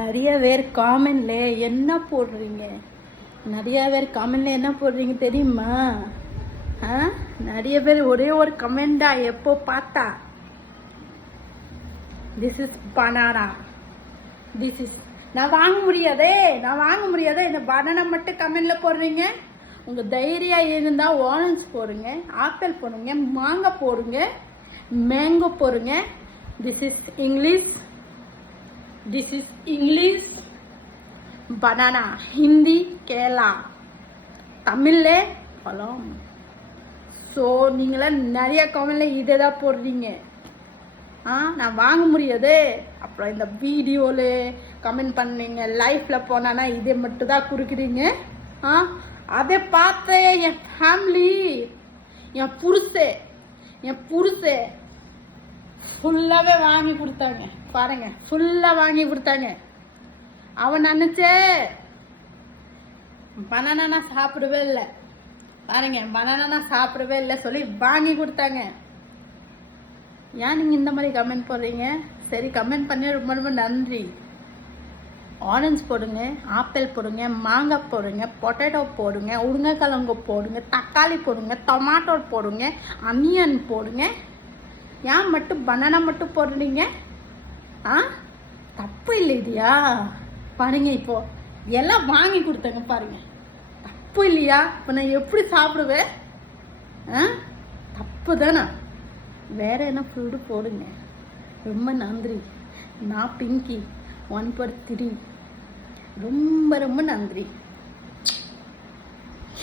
நிறைய பேர் காமெண்ட்ல என்ன போடுறீங்க? நிறைய பேர் காமெண்ட்ல என்ன போடுறீங்க தெரியுமா? நிறைய பேர் ஒரே ஒரு கமெண்டா எப்போ பார்த்தா this is banana, this is நான் வாங்க முடியாதே இந்த பனானா மட்டும் கமெண்ட்ல போடுறீங்க. உங்க தைரியம் இருந்தா ஆரஞ்சு போடுங்க, ஆப்பிள் போடுங்க, மாங்காய் போடுங்க, மேங்கோ போடுங்க. This is English, this is English, banana Hindi, Kerala, தமிழ்ல பழம். ஸோ நீங்களாம் நிறைய கமெண்ட்ல இதை தான் போடுறீங்க. நான் வாங்க முடியாது. அப்புறம் இந்த வீடியோல கமெண்ட் பண்ணீங்க, லைஃப்ல போனா இதை மட்டும் தான் குறுக்குறீங்க. அதை பார்த்த என் ஃபேமிலி, என் புருஷே ஃபுல்லாவே வாங்கி கொடுத்தாங்க. பாருங்க, ஃபுல்லா வாங்கி கொடுத்தாங்க. அவன் நினைச்சே பனானா சாப்பிடவே இல்லை. பாருங்க, பனானா சாப்பிடவே இல்லை சொல்லி வாங்கி கொடுத்தாங்க. ஏன் நீங்க இந்த மாதிரி கமெண்ட் போடுறீங்க? சரி, கமெண்ட் பண்ணி ரொம்ப ரொம்ப நன்றி. ஆரஞ்சு போடுங்க, ஆப்பிள் போடுங்க, மாங்காய் போடுங்க, பொட்டேட்டோ போடுங்க, உருளைக்கிழங்கு போடுங்க, தக்காளி போடுங்க, டொமாட்டோ போடுங்க, அனியன் போடுங்க. ஏன் மட்டும் பனானா மட்டும் போடுறீங்க? தப்பு இல்லையா? பாருங்க, இப்போ எல்லாம் வாங்கி கொடுத்தாங்க. பாருங்க, தப்பு இல்லையா? இப்போ நான் எப்படி சாப்பிடுவேன்? தப்பு தானே. வேற என்ன ஃபுட்டு போடுங்க. ரொம்ப நன்றி. நான் பிங்கி 1/3. ரொம்ப ரொம்ப நன்றி.